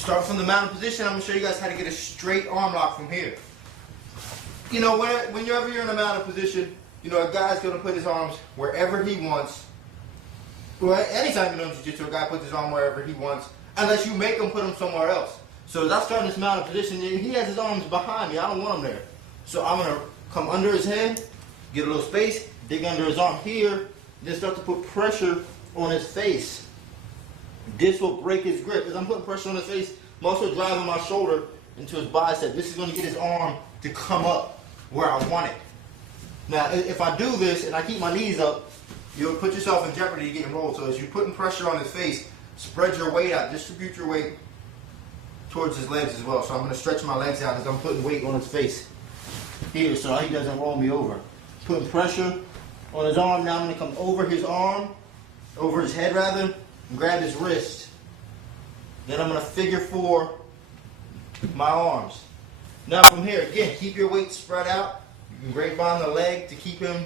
Start from the mounted position. I'm going to show you guys how to get a straight arm lock from here. You know, whenever you're in a mounted position, you know, a guy's going to put his arms wherever he wants. Well, anytime you know jiu-jitsu, a guy puts his arm wherever he wants, unless you make him put them somewhere else. So as I start in this mounted position, he has his arms behind me. I don't want him there. So I'm going to come under his head, get a little space, dig under his arm here, then start to put pressure on his face. This will break his grip. As I'm putting pressure on his face, I'm also driving my shoulder into his bicep. This is going to get his arm to come up where I want it. Now, if I do this and I keep my knees up, you'll put yourself in jeopardy of getting rolled. So as you're putting pressure on his face, spread your weight out. Distribute your weight towards his legs as well. So I'm going to stretch my legs out as I'm putting weight on his face here so he doesn't roll me over. Putting pressure on his arm. Now I'm going to come over his arm, over his head rather, and grab his wrist. Then I'm going to figure four my arms. Now from here, again, keep your weight spread out. You can grapevine the leg to keep him,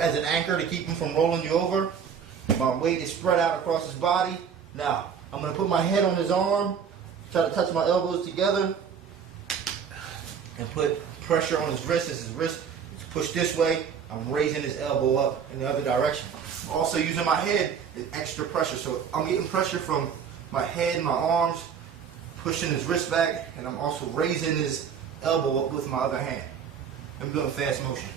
as an anchor to keep him from rolling you over. My weight is spread out across his body. Now, I'm going to put my head on his arm, try to touch my elbows together, and put pressure on his wrist. As his wrist is pushed this way, I'm raising his elbow up in the other direction. I'm also using my head as extra pressure. So I'm getting pressure from my head, my arms, pushing his wrist back, and I'm also raising his elbow up with my other hand. I'm doing fast motion.